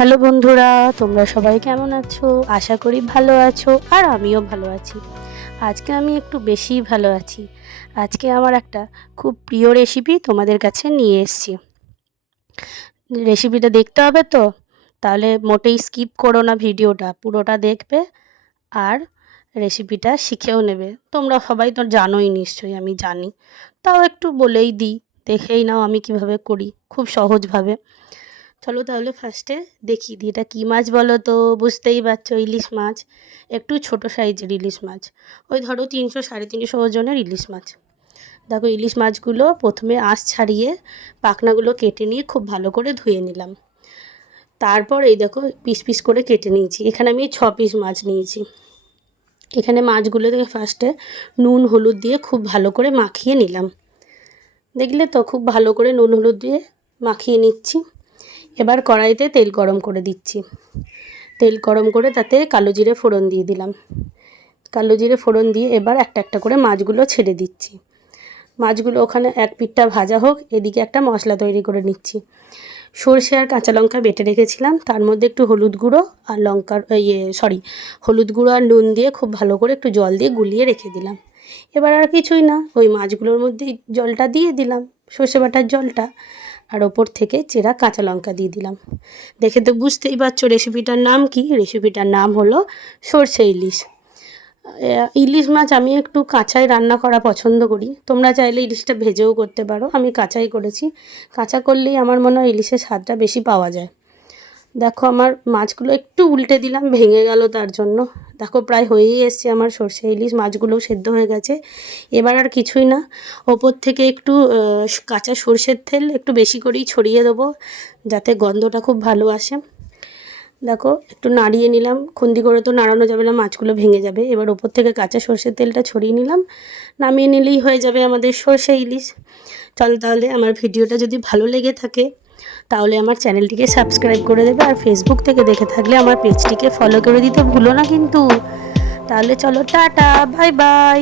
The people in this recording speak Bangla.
হ্যালো বন্ধুরা, তোমরা সবাই কেমন আছো? আশা করি ভালো আছো, আর আমিও ভালো আছি। আজকে আমি একটু বেশিই ভালো আছি। আজকে আমার একটা খুব প্রিয় রেসিপি তোমাদের কাছে নিয়ে এসেছি। রেসিপিটা দেখতে হবে তো, তাহলে মোটেই স্কিপ করো না, ভিডিওটা পুরোটা দেখবে আর রেসিপিটা শিখেও নেবে। তোমরা সবাই তো জানোই নিশ্চয়ই, আমি জানি, তাও একটু বলেই দিই, দেখেই নাও আমি কিভাবে করি, খুব সহজভাবে। চলো তাহলে ফার্স্টে দেখিয়ে দিই। এটা কী মাছ বলো তো? বুঝতেই পারছো, ইলিশ মাছ। একটু ছোট সাইজের ইলিশ মাছ, ওই ধরো 300-350 ওজনের ইলিশ মাছ। দেখো, ইলিশ মাছগুলো প্রথমে আঁশ ছাড়িয়ে পাখনাগুলো কেটে নিয়ে খুব ভালো করে ধুয়ে নিলাম। তারপর এই দেখো পিস পিস করে কেটে নিয়েছি। এখানে আমি 6 পিস মাছ নিয়েছি। এখানে মাছগুলোকে ফার্স্টে নুন হলুদ দিয়ে খুব ভালো করে মাখিয়ে নিলাম। দেখলে তো, খুব ভালো করে নুন হলুদ দিয়ে মাখিয়ে নিচ্ছি। এবার কড়াইতে তেল গরম করে দিচ্ছি। তেল গরম করে তাতে কালো জিরে ফোড়ন দিয়ে দিলাম। কালো জিরে ফোড়ন দিয়ে এবার একটা একটা করে মাছগুলো ছেড়ে দিচ্ছি। মাছগুলো ওখানে এক পিঠটা ভাজা হোক, এদিকে একটা মশলা তৈরি করে নিচ্ছি। সরষে আর কাঁচা লঙ্কা বেটে রেখেছিলাম, তার মধ্যে একটু হলুদ গুঁড়ো আর হলুদ গুঁড়ো আর নুন দিয়ে খুব ভালো করে একটু জল দিয়ে গুলিয়ে রেখে দিলাম। এবার আর কিছুই না, ওই মাছগুলোর মধ্যেই জলটা দিয়ে দিলাম, সর্ষে বাটার জলটা, আর ওপর থেকে চেরা কাঁচা লঙ্কা দিয়ে দিলাম। দেখে তো বুঝতেই পারছো রেসিপিটার নাম কি। রেসিপিটার নাম হলো সরষে ইলিশ। ইলিশ মাছ আমি একটু কাঁচাই রান্না করা পছন্দ করি। তোমরা চাইলে ইলিশটা ভেজেও করতে পারো, আমি কাঁচাই করেছি। কাঁচা করলেই আমার মনে হয় ইলিশের স্বাদটা বেশি পাওয়া যায়। দেখো, আমার মাছগুলো একটু উল্টে দিলাম, ভেঙে গেল তার জন্য। দেখো, প্রায় হয়েই এসছে আমার সরষে ইলিশ, মাছগুলোও সেদ্ধ হয়ে গেছে। এবার আর কিছুই না, ওপর থেকে একটু কাঁচা সরষের তেল একটু বেশি করেই ছড়িয়ে দেবো, যাতে গন্ধটা খুব ভালো আসে। দেখো, একটু নাড়িয়ে নিলাম, খুন্তি করে তো নাড়ানো যাবে না, মাছগুলো ভেঙে যাবে। এবার ওপর থেকে কাঁচা সরষের তেলটা ছড়িয়ে নিলাম, নামিয়ে নিলেই হয়ে যাবে আমাদের সরষে ইলিশ। চলো তাহলে, আমার ভিডিওটা যদি ভালো লেগে থাকে তাহলে আমার চ্যানেলটিকে সাবস্ক্রাইব করে দেবে, আর ফেসবুক থেকে দেখে থাকলে আমার পেজটিকে ফলো করে দিতে ভুলো না কিন্তু। তাহলে চলো, টাটা, বাই বাই।